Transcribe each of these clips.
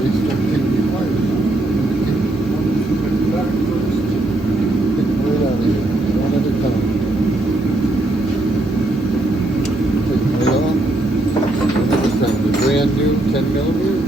they start taking the wires out. Get the back first. Get them right out of here. One at a time. Take them right off. One at a time. The brand new 10 millimeter.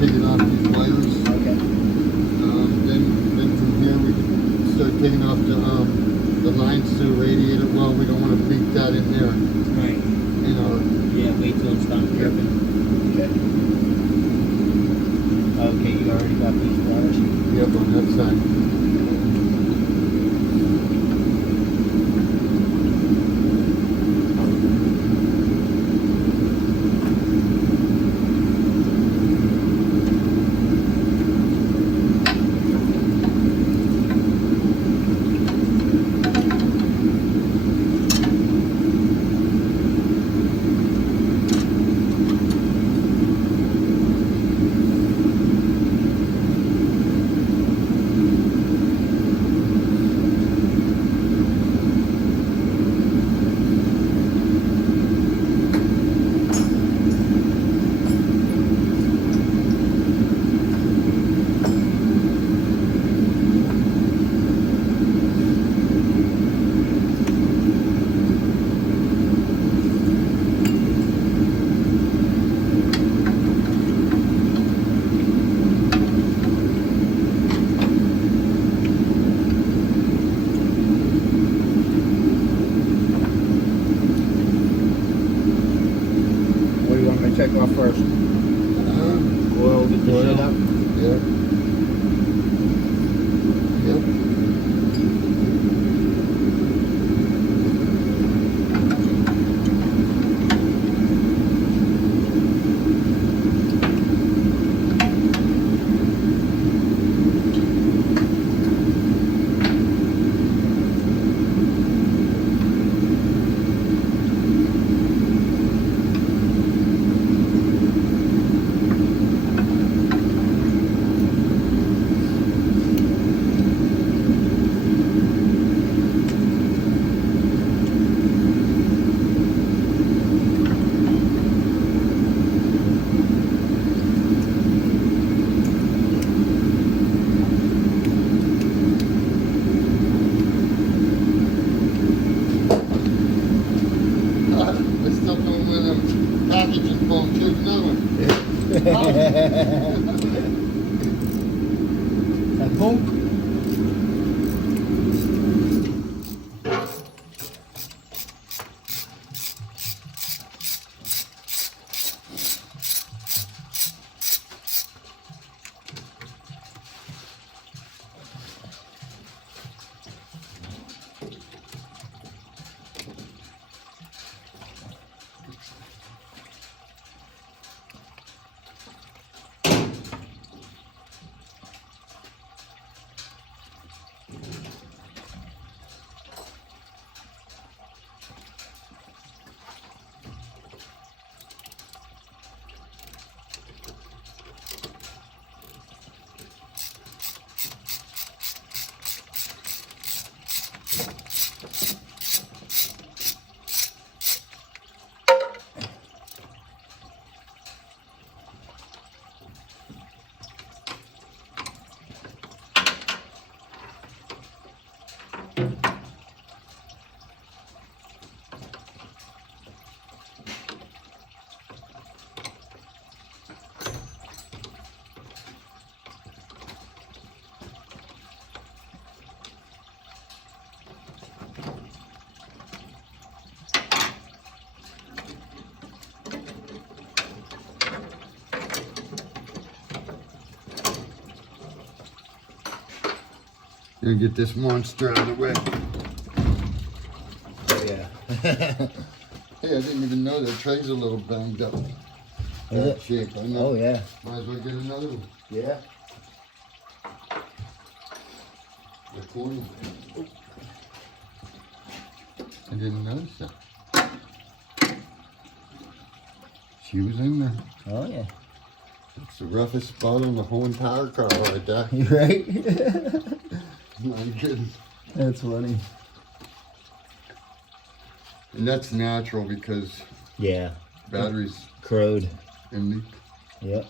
Taking off these wires. Okay. Then from here we can start taking off the lines to the radiator. Well, we don't want to leak that in there. Right. In our Yeah, wait till it's done dripping. Okay. Okay, you already got these wires? Yep, on that side. Check off first. Oil, get the shit up. Yep. Yep. Packaging phone, here's another one. And boom. Gonna get this monster out of the way. Oh yeah. Hey, I didn't even know the tray's a little banged up. Is That it? shape, I know. Oh yeah. Might as well get another one. Yeah. The corner. I didn't notice that. She was in there. Oh yeah. It's the roughest spot on the whole entire car right there. You right? My goodness. That's funny. And that's natural because Yeah. batteries Crowed. in leak. Yep.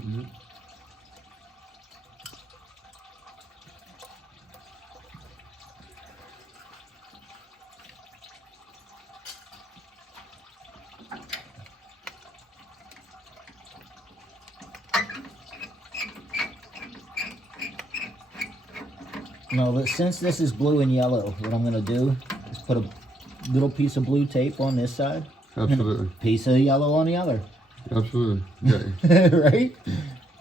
Mhm. No, but since this is blue and yellow, what I'm gonna do is put a little piece of blue tape on this side, Absolutely. piece of yellow on the other. Absolutely. Yeah. Right?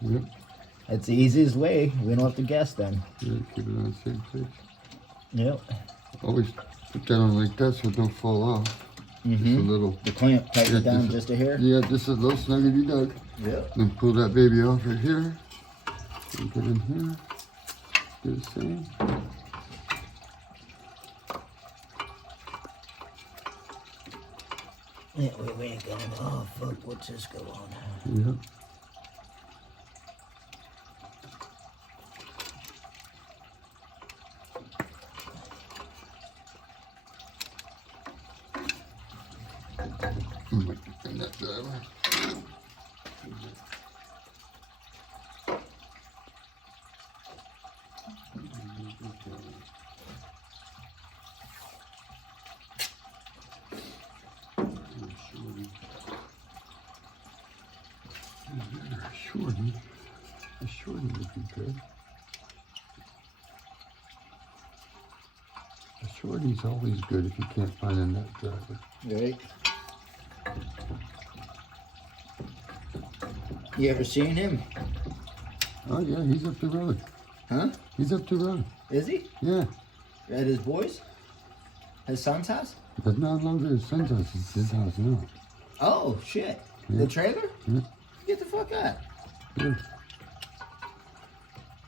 Yep. That's the easiest way. We don't have to guess then. Yeah, keep it on the same place. Yep. Always put that on like that so it don't fall off. Just a little. The clamp, tighten it Yeah, down just a hair. Yeah, just a little snuggety dug. Yep. Then pull that baby off right here. And get in here. Do the same. Yeah, we ain't gonna. Oh fuck! What's this go on? Yep. Bring that driver. A shorty would be good. A shorty's always good if you can't find a nut driver. Right. You ever seen him? Oh yeah, he's up the road. Huh? He's up the road. Is he? Yeah. At his boys? His son's house? But no longer his son's house, it's his house now. Oh shit! Yeah. The trailer? Yeah. Get the fuck out! Yeah.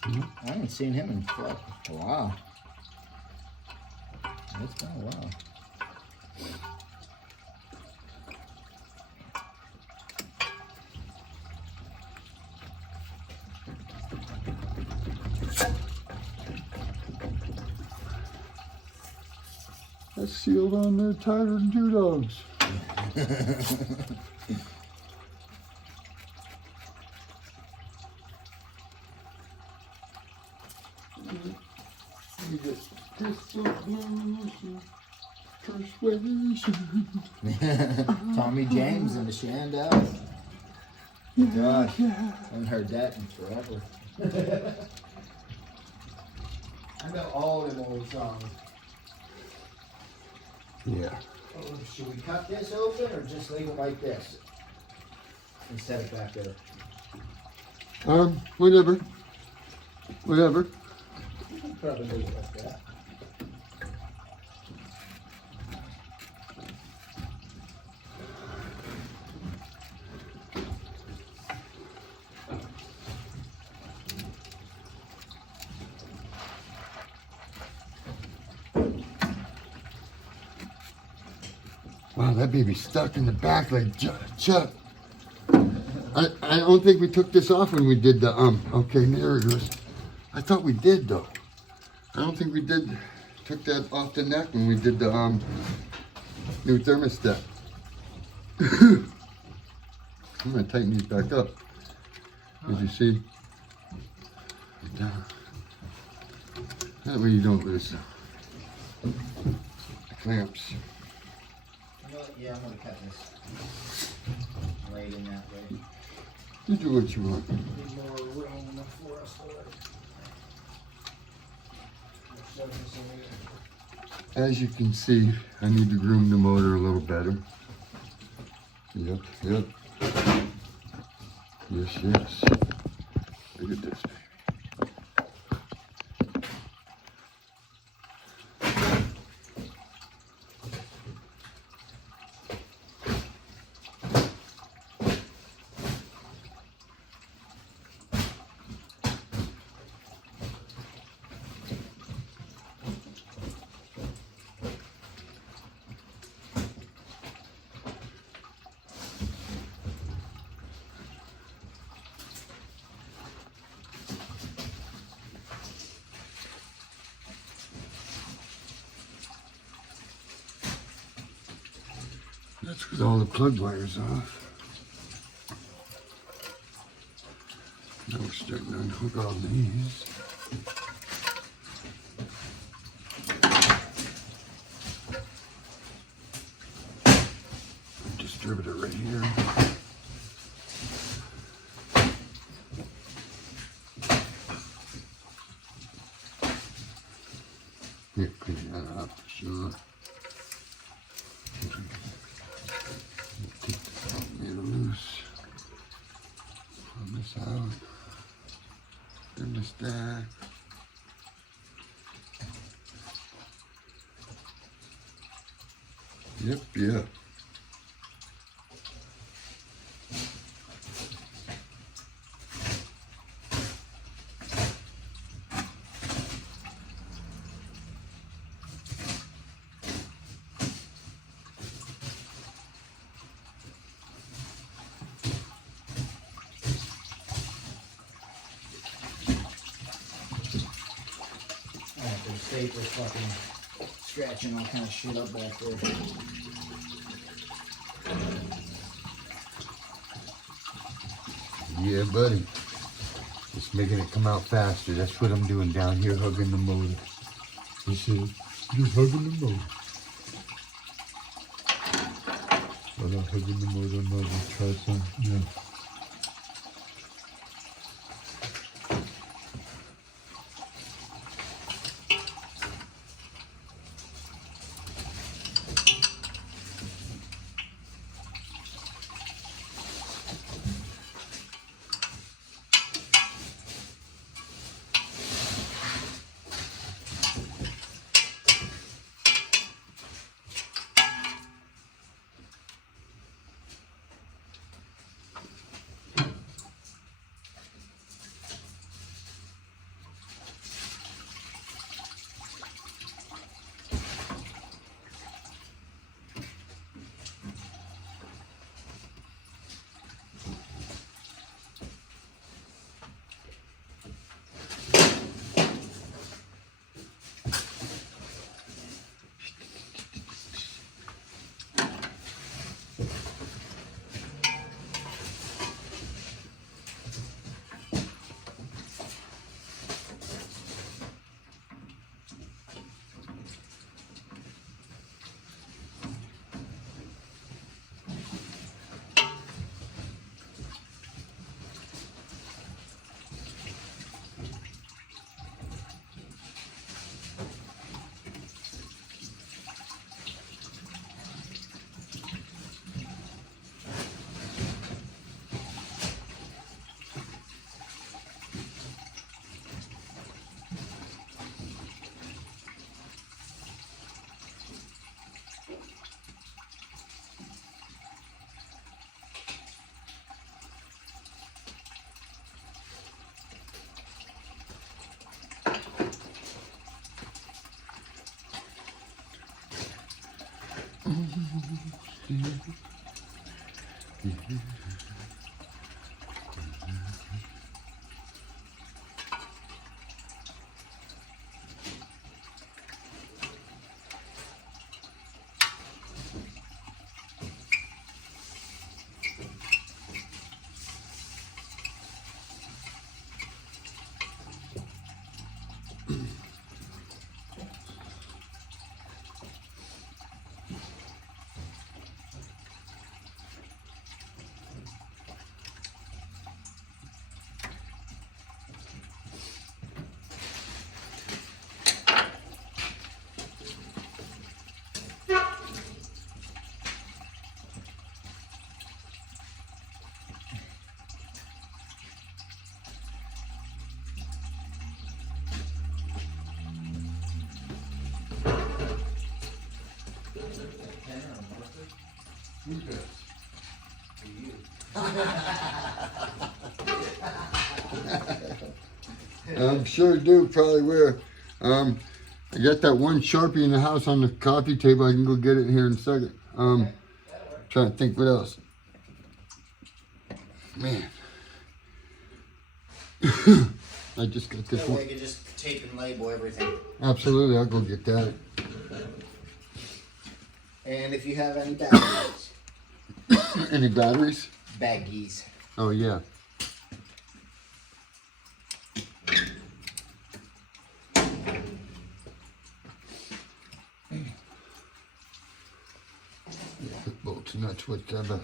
I haven't seen him in fuck a while. It's been a while. That's sealed on there tighter than 2 dogs. Tommy James and the Shandals. God, I haven't heard that in forever. I know all them old songs. Yeah. Oh, should we cut this open or just leave it like this? And set it back there. Whatever. Whatever. Probably leave it like that. Wow, that baby's stuck in the back like Chuck. I don't think we took this off when we did the okay, there it goes. I thought we did though. I don't think we took that off the neck when we did the new thermostat. I'm gonna tighten these back up. As you see. That way you don't lose the clamps. You know what? Yeah, I'm gonna cut this. Right in that way. You do what you want. Need more room for us to work. As you can see, I need to groom the motor a little better. Yep, yep. Yes, yes. Look at this, baby. That's with all the plug wires off. Now we're starting to unhook all these. Distributor right here. Yeah, clean that up for sure. Take the alternator loose. Pull this out. Turn this down. Yep. The stapler's fucking scratching all kind of shit up back there. Yeah, buddy. Just making it come out faster. That's what I'm doing down here, hugging the motor. You see? Just hugging the motor. I'm not hugging the motor. I'm going to try some. Yeah. Who's this? I'm sure do probably will. I got that one Sharpie in the house on the coffee table. I can go get it here in a second. Trying to think what else. Man. I just got this one. You can just tape and label everything. Absolutely, I'll go get that. And if you have any batteries. Any batteries? Baggies. Oh yeah. Bolts, nuts, whatever.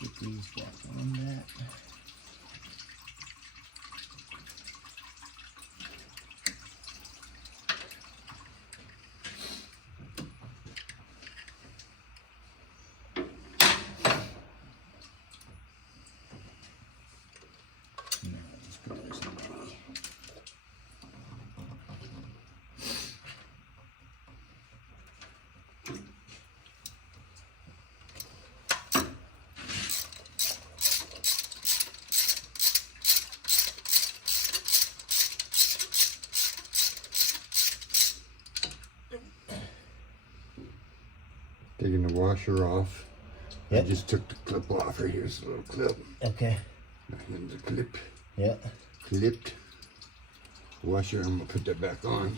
Get these back on that. Now let's put this in the Taking the washer off. Yep. I just took the clip off. Here's a little clip. Okay. And the clip. Yep. Clipped. Washer. I'm gonna put that back on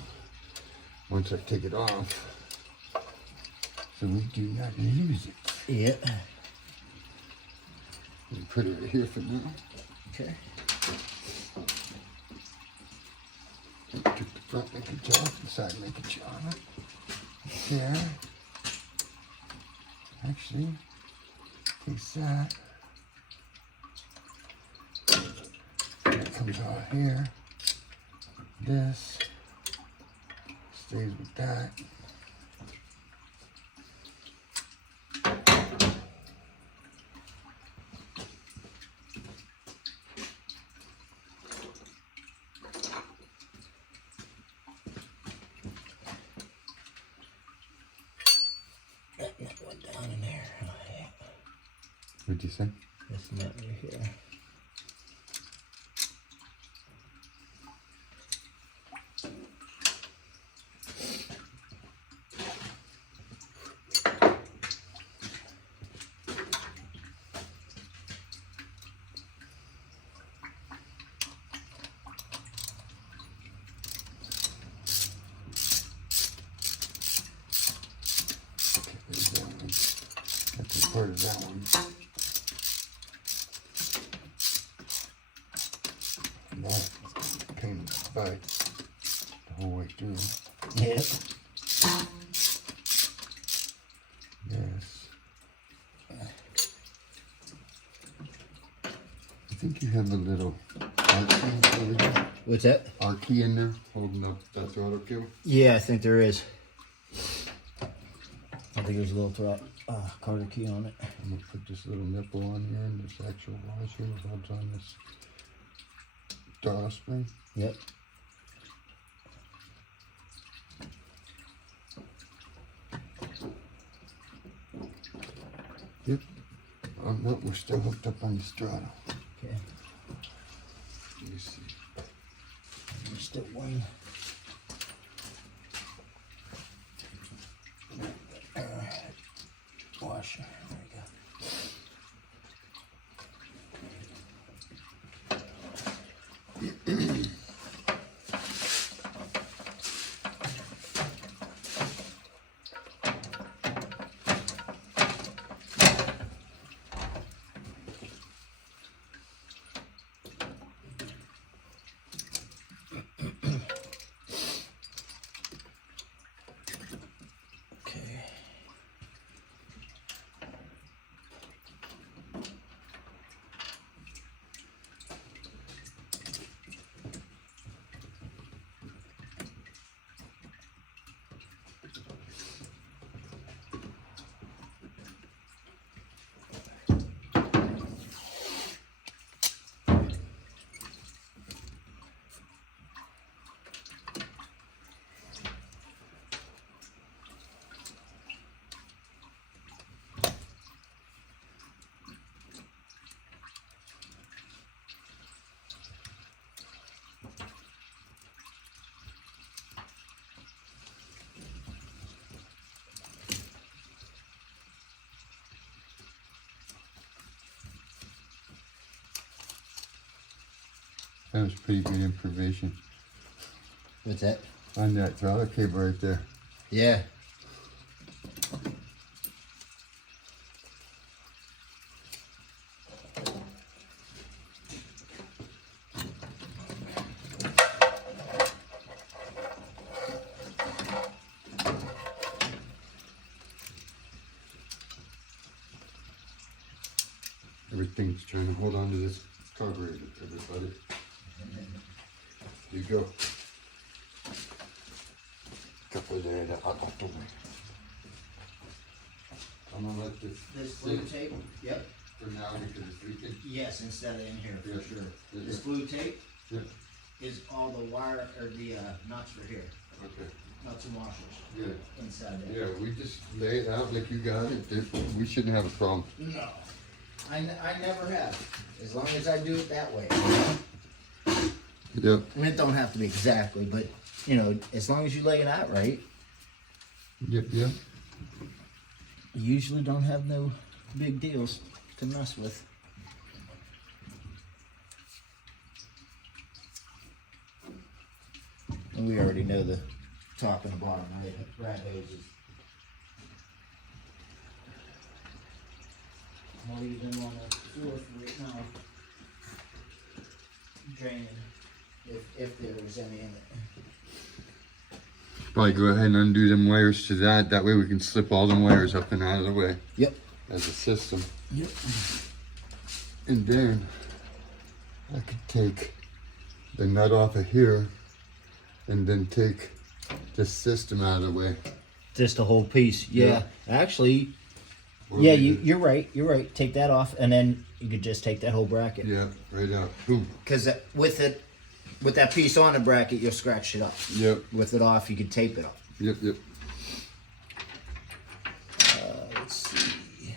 once I take it off, so we do not lose it. Yep. We put it right here for now. Okay. Took the front linkage off, the side linkage on. There. Actually, takes that. That comes out here. This stays with that. That nut went down in there. Oh, yeah. What'd you say? This nut right here. There's that one. That's a part of that one. And that came in the butt the whole way through. Yep. Yes. I think you have a little R key over there. What's that? R key in there holding up that throttle cable. Yeah, I think there is. I think there's a little Carter key on it. I'm gonna put this little nipple on here and this actual washer that holds on this throttle spring. Yep. Yep. Oh no, we're still hooked up on this throttle. Okay. Let me see. There's still one. Washer. There we go. That was pretty good information. What's that? On that throttle cable right there. Yeah. Everything's trying to hold on to this carburetor, everybody. You go. Couple there, I'm gonna let this blue sit tape? Yep. for now because it's leaking. Yes, instead of in here, Yeah, for sure. yeah, This yeah. blue tape Yeah, is all the wire, or the nuts for here. okay, Nuts and washers good. inside there. Yeah, we just lay it out like you got it. We shouldn't have a problem. No. I never have. As long as I do it that way. Yep. I mean, it don't have to be exactly, but, you know, as long as you lay it out right, Yep, yep. you usually don't have no big deals to mess with. And we already know the top and the bottom, right? Rat hoses. I'll leave them on the floor for right now. Draining, if there was any in it. Probably go ahead and undo them wires to that. That way we can slip all them wires up and out of the way. Yep. As a system. Yep. And then I could take the nut off of here and then take this system out of the way. Just a whole piece. Yeah. Actually, Or yeah, maybe- you're right. You're right. Take that off, and then you could just take that whole bracket. Yeah, right out. Boom. Because with that piece on the bracket, you'll scratch it up. Yep, With it off, you could tape it up. yep, yep. Let's see.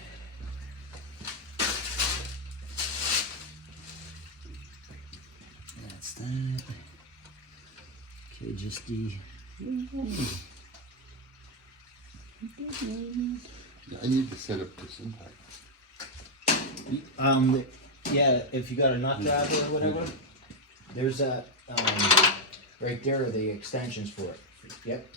That's that. Okay, just the. I need to set up this impact. Yeah, if you got a nut driver or whatever, there's that right there are the extensions for it. Yep.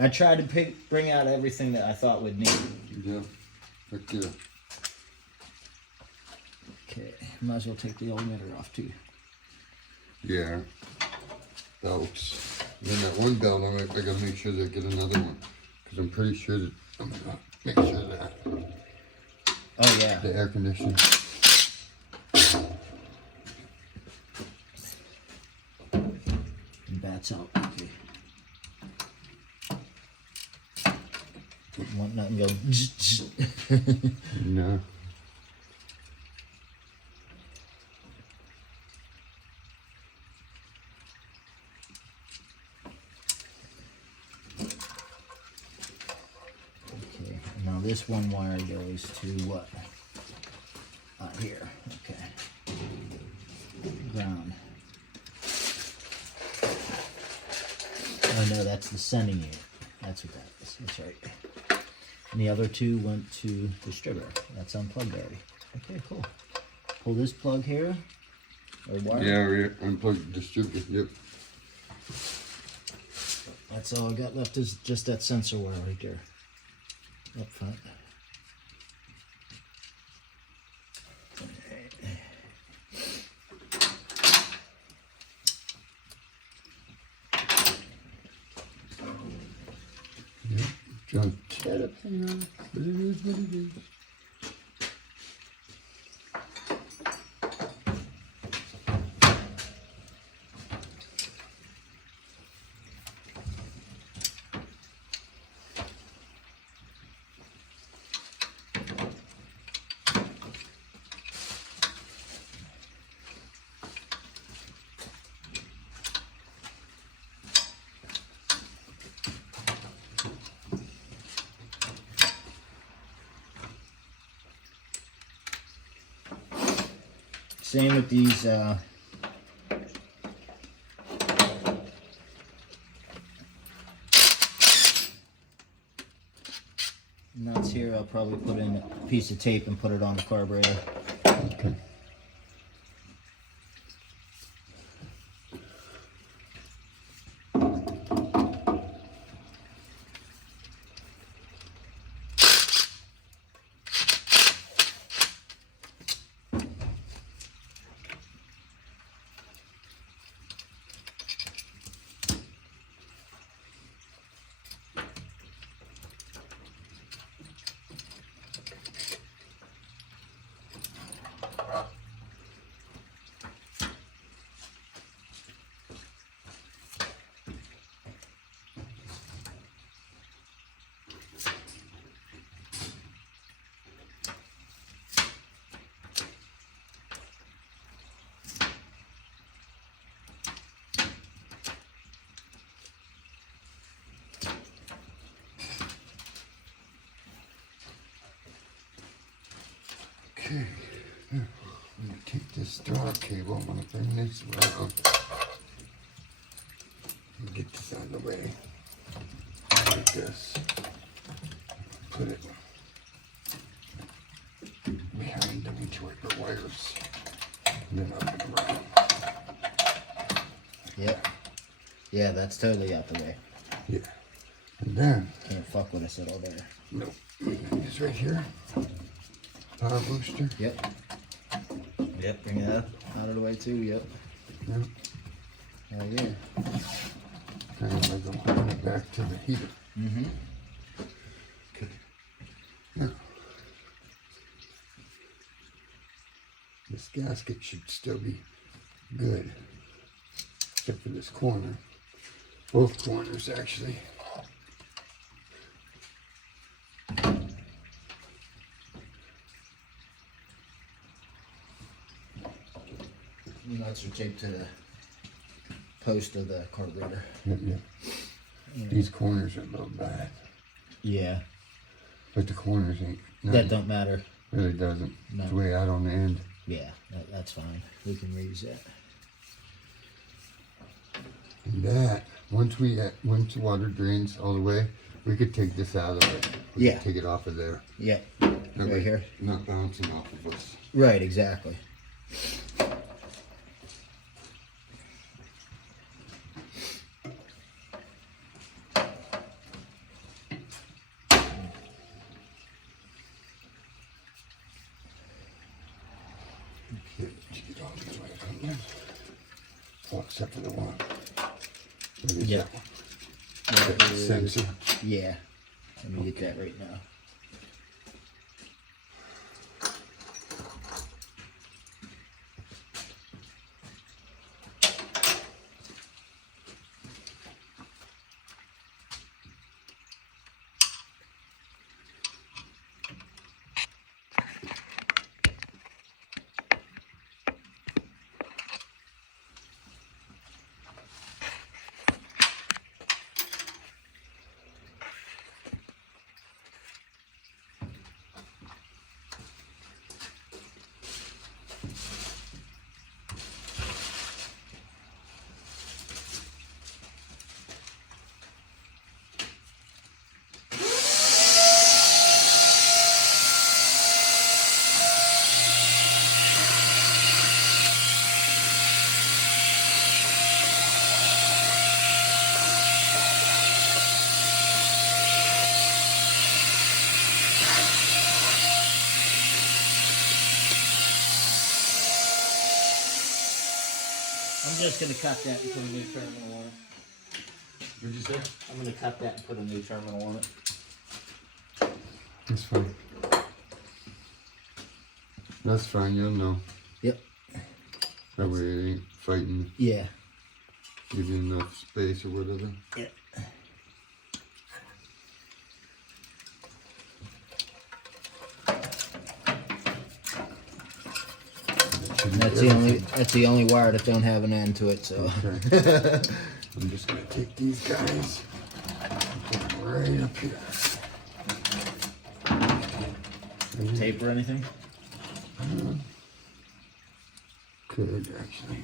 I tried to bring out everything that I thought would need. Yeah, right there. Okay, might as well take the emitter off too. Yeah. Belts. Then that one belt, I gotta make sure they get another one. Because I'm pretty sure that I'm gonna make sure that Oh yeah. the air conditioning. And bats out. Okay. Didn't want nothing go. No. Okay, now this one wire goes to what? Here, okay. Ground. Oh no, that's the sending unit. That's what that is, that's right. And the other two went to distributor. That's unplugged already. Okay, cool. Pull this plug here, or wire. Yeah, unplugged distributor, yep. That's all I got left is just that sensor wire right there. Up front. Yep. Trying to tear that thing off, but it is what it is. Same with these nuts here. I'll probably put in a piece of tape and put it on the carburetor. Okay. Okay. Now, I'm gonna take this straw cable. I'm gonna bring this around. And get this out of the way. Like this. Put it behind the each wiper wires. And then up and around. Yep. Yeah, that's totally out the way. Yeah. And then, Can't fuck with us at all there. no, it's right here. Power booster. Yep. Yep, bring that out of the way too, yep. Yep. Oh yeah. Kind of like I'm putting it back to the heater. Mm-hmm. Okay. Now, this gasket should still be good, except for this corner. Both corners, actually. Nuts are taped to the post of the carburetor. Yep, yep. These corners are a little bad, Yeah. but the corners ain't. That don't matter. Really doesn't. No. It's way out on the end. Yeah, that's fine. We can reuse that. And that, once the water drains all the way, we could take this out of it. We Yeah. could take it off of there. Yeah. That Right way here? Not bouncing off of us. Right, exactly. Okay, let's get all these wires on there. Oh, except for the one. What is Yeah. that one? That sensor. Yeah. Let me get that right now. I'm just gonna cut that and put a new terminal on it. What'd you say? I'm gonna cut that and put a new terminal on it. That's fine. That's fine, you'll know. Yep. That way it ain't fighting, Yeah. give you enough space or whatever. Yeah. That's the only wire that don't have an end to it, so. Okay. I'm just gonna take these guys and put them right up here. Tape or anything? Could actually.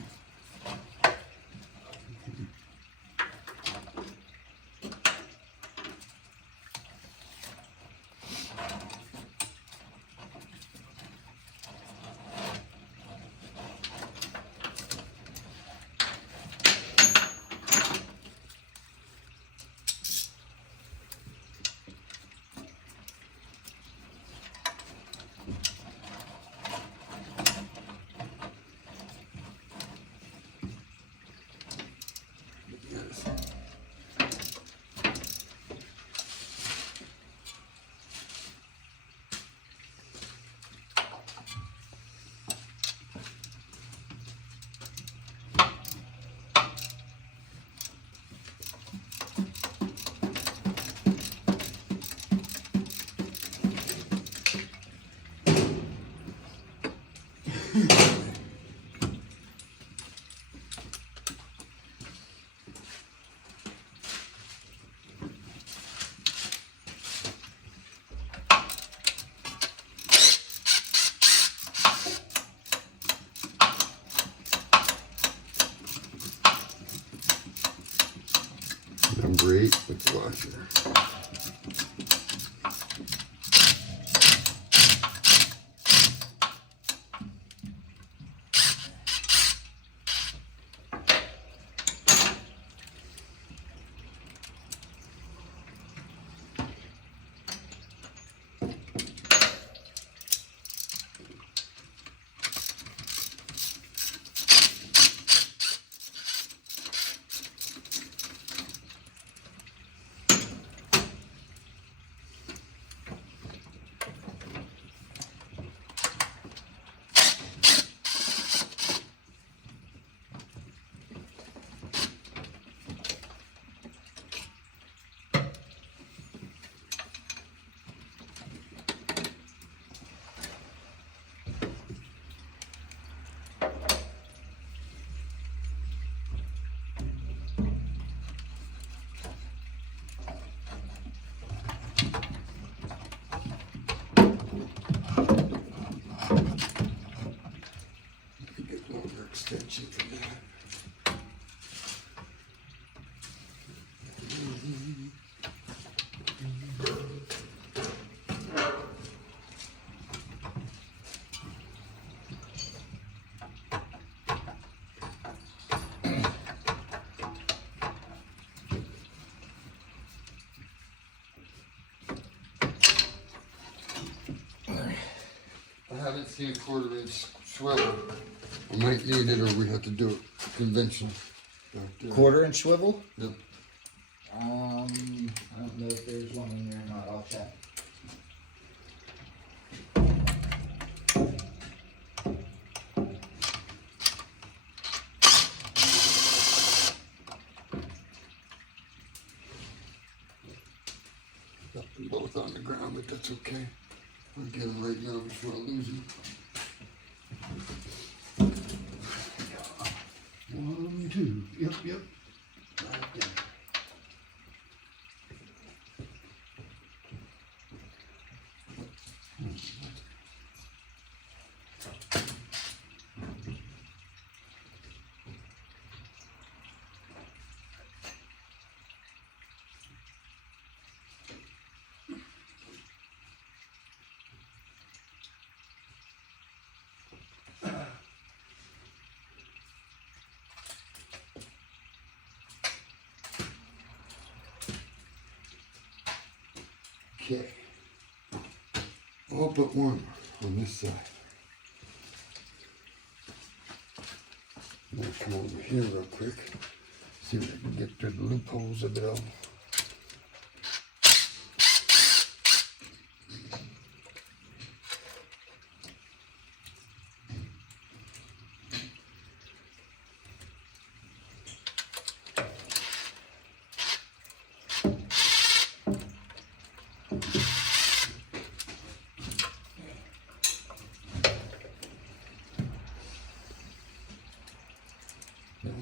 washer. Get longer extension for that. I haven't seen a 1/4 inch swivel. I might need it, or we have to do it conventional. 1/4 inch swivel? Yep. I don't know if there's one in there or not. I'll check. Got them both on the ground, but that's okay. I'll get them right now before I lose them. 1, 2. Yep. Right there. Okay. All but one on this side. I'm gonna come over here real quick. See if I can get through the loopholes of it all.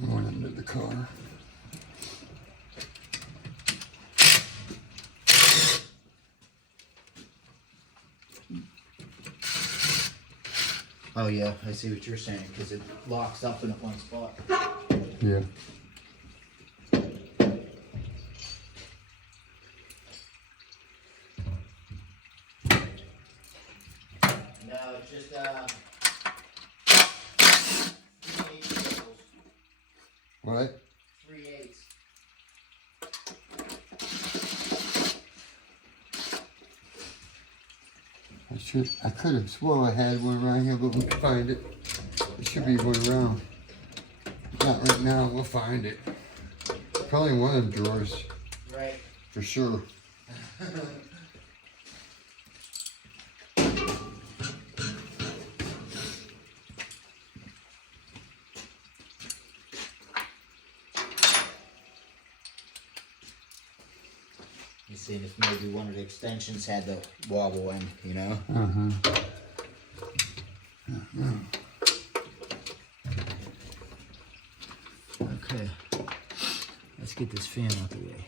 One under the car. Oh yeah, I see what you're saying, because it locks up in one spot. Yeah. No, it's just 3/8 swivels. What? 3/8. I could have swore I had one around here, but we can find it. There should be one around. Not right now, we'll find it. Probably in one of the drawers, Right. for sure. You see if maybe one of the extensions had the wobble in, you know? Okay. Let's get this fan out the way.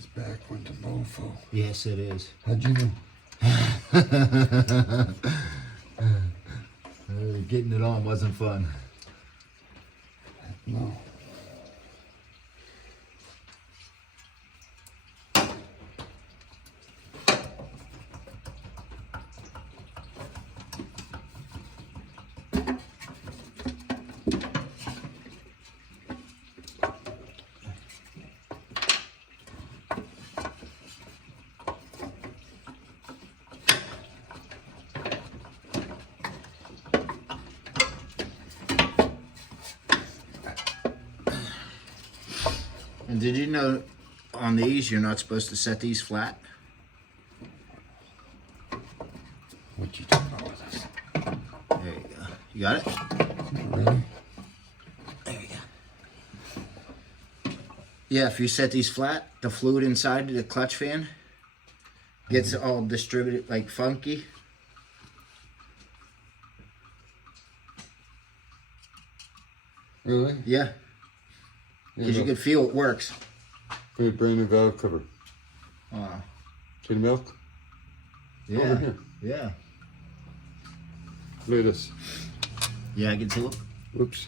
This back one's a mofo. Yes, it is. How'd you know? Getting it on wasn't fun. No. And did you know on these you're not supposed to set these flat? What you talking about with this? There you go. You got it? Really? There you go. Yeah, if you set these flat, the fluid inside the clutch fan gets all distributed like funky. Really? Yeah, because you can feel it works. Put a brand new valve cover. See the milk? Yeah. Over here. Yeah. Look at this. Yeah, I can see it. Whoops.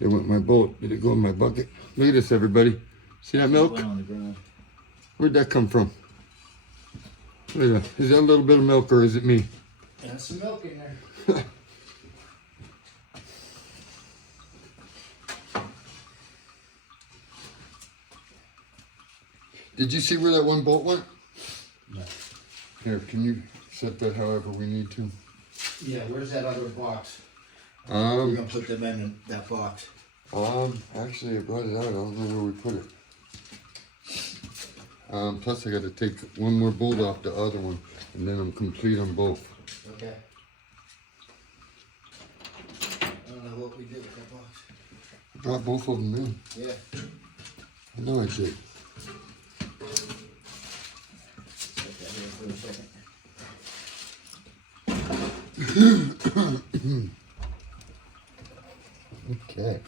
It went in my bolt. Did it go in my bucket? Look at this, everybody. See that milk? Went on the ground. Where'd that come from? Look at that. Is that a little bit of milk or is it me? There's some milk in there. Did you see where that one bolt went? No. Here, can you set that however we need to? Yeah, where's that other box? We're gonna put them in that box. Actually I brought it out. I don't know where we put it. Plus I got to take one more bolt off the other one, and then I'm complete on both. Okay. I don't know what we did with that box. I brought both of them in. Yeah. I know I did. Put that here for a second. Okay.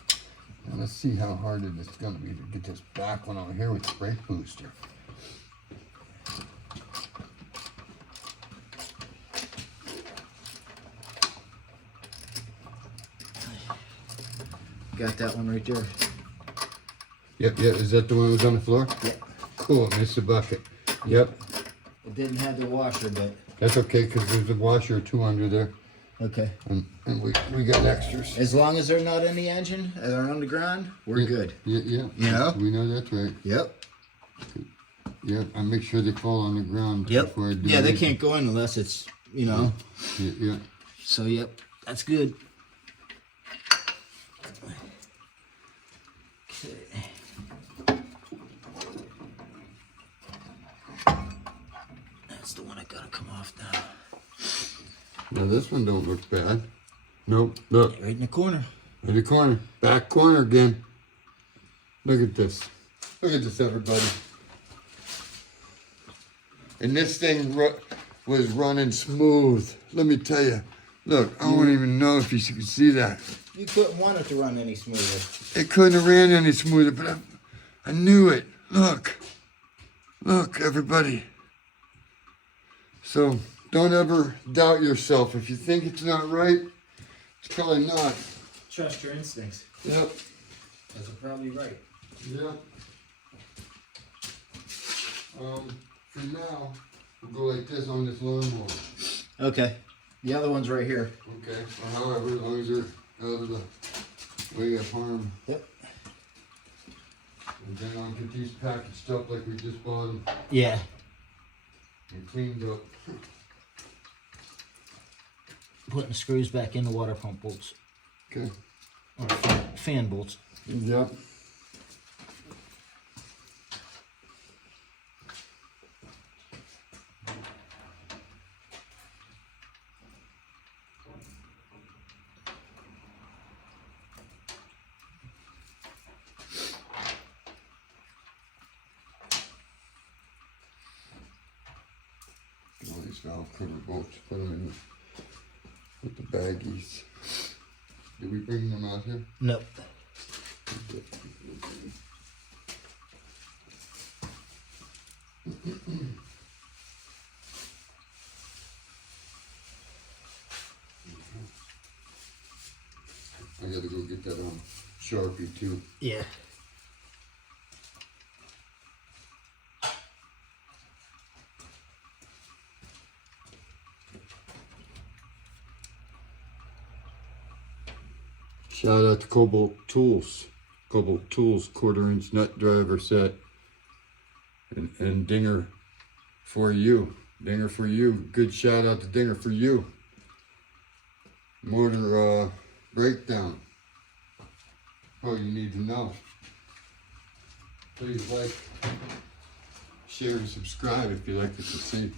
Now let's see how hard it is going to be to get this back one over here with the brake booster. Got that one right there. Yep, is that the one that was on the floor? Yep. Cool, missed the bucket. Yep, It didn't have the washer, but that's okay because there's a washer or two under there. okay. And we got extras. As long as they're not in the engine, they're on the ground, we're good. Yeah. You know? We know that's right. Yep. Yep, I make sure they fall on the ground Yep. before I do Yeah, they anything. can't go in unless it's, you know. Yeah. So, yep, that's good. Okay. That's the one I gotta come off now. Now this one don't look bad. Nope, look, Right in the corner. in the corner. Back corner again. Look at this. Look at this, everybody. And this thing was running smooth. Let me tell you. Look, I don't even know if you can see that. You couldn't want it to run any smoother. It couldn't have ran any smoother, but I knew it. Look. Look, everybody. So don't ever doubt yourself. If you think it's not right, it's probably not. Trust your instincts. Yep. That's probably right. Yep. For now, we'll go like this on this lawnmower. Okay. The other one's right here. Okay. Or however, as long as you're out of the way of harm. Yep. And then I'll get these packaged up like we just bought them Yeah. and cleaned up. Putting the screws back in the water pump bolts. Okay. Or fan bolts. Yep. All these valve cover bolts, put them in with the baggies. Did we bring them out here? Nope. I gotta go get that Sharpie too. Yeah. Shout out to Cobalt Tools. Cobalt Tools 1/4 inch nut driver set. And Dinger for you. Dinger for you. Good shout out to Dinger for you. Motor breakdown. Oh, you need to know. Please like, share, and subscribe if you like it to see.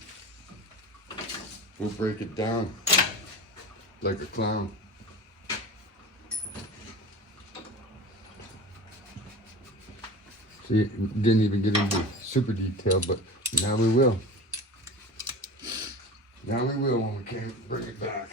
We'll break it down like a clown. See, didn't even get into super detail, but now we will. Now we will when we can bring it back.